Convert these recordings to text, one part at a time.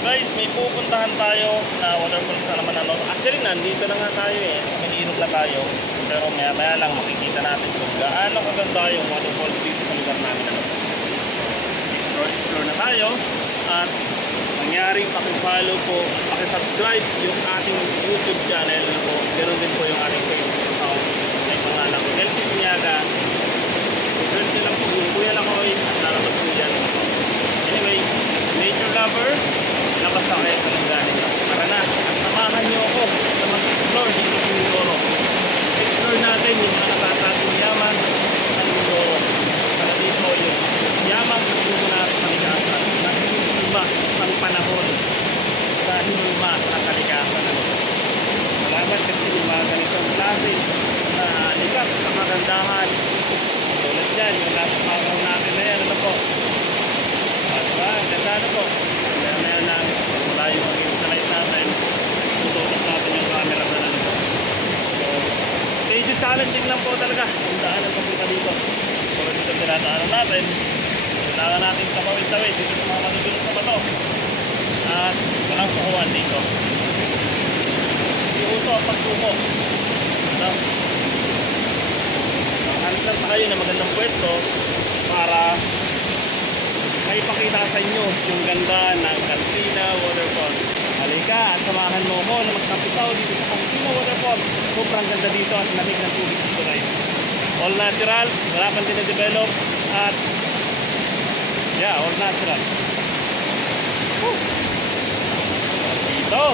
Guys, may pupuntahan tayo na waterfalls na naman ano. Actually, nandito na nga tayo eh. Nakamiilog na tayo. Pero maya maya lang makikita natin kung gaano kaganda yung waterfalls dito sa lugar namin. Ano. Explore na tayo. At mangyaring pakipollow po, pakisubscribe yung ating YouTube channel po. Ganoon din po yung ating Facebook account. May pangalan ko, Elsie Sinyaga. Search lang po, Kuya Lakoy at lalabas po yan. Anyway, nature lover, labas na kayo sa langganin. Tara na, at samahan niyo ako sa mag-explore dito sa Mindoro. Explore natin yung mga natatagong yaman sa Mindoro. Para dito yung yaman sa puso na sa kalikasan. Na iba ang panahon sa hinulma sa kalikasan. Salamat kasi yung mga ganitong klase na likas na kagandahan. Tulad dyan, yung nasa background natin na yan. Ano po? Diba? Ang ganda na po. Kaya na wala yung mag-instalize natin. Tututok natin yung camera na lang po. So, medyo challenging lang po talaga ang daan ang papunta dito. So, dito tinataanan natin. Kailangan natin kapawid-tawid dito sa mga matutulog sa bato. At walang sukuan dito. Iuso ang pagsuko. So, hanap lang tayo na magandang pwesto para maipakita sa inyo yung ganda ng Cantina Waterfall. Halika at samahan mo ko na magkapisaw dito sa Cantina Waterfall. Sobrang ganda dito at lamig ng tubig dito guys. All natural, wala pang dine-develop at all natural. Dito.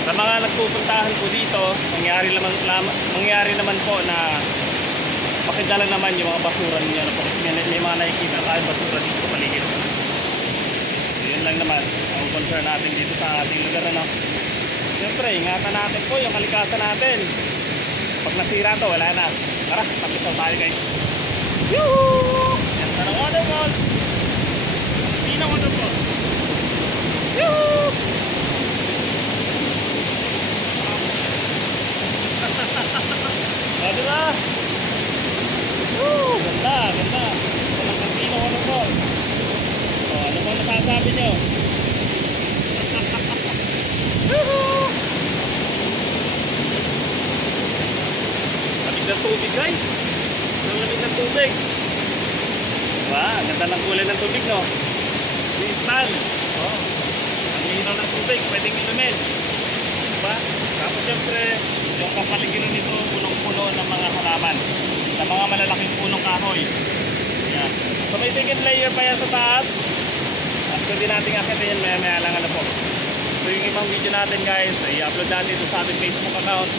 Sa mga nagpupuntahan po dito, mangyari naman po na pakidala naman yung mga basura ninyo. May mga nakikita tayong basura dito sa paligid. So, yun lang naman ang concern natin dito sa ating lugar. Ano? Siyempre, ingatan natin po yung kalikasan natin. Pag nasira to, wala na. Tara, papisaw tayo guys. Yuhuu! Yan na ng waterfall. Hindi na waterfall. Yuhuu! Diba? Woo! Ganda, ganda. Ito ng Cantina Waterfall. O, ano ba nasasabi nyo? Woohoo! Lamig ng tubig guys. Ang lamig ng tubig. Diba? Ganda ng kulay ng tubig no? Crystal. O, ang linaw ng tubig. Pwedeng inumin. Diba? Tapos syempre, yung kapaligiran nito punong-puno ng mga halaman, ng mga malalaking punong kahoy. Yan. So may second layer pa yan sa taas. At pwede natin akitin yan maya lang ano po. So yung ibang video natin guys, i-upload natin ito sa ating Facebook account.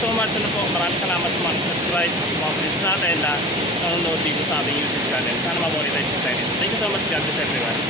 So much ano po, maraming salamat sa mga subscribe sa mga videos natin na nanonood dito sa ating YouTube channel. Sana ma-monetize po tayo. Thank you so much, God bless everyone.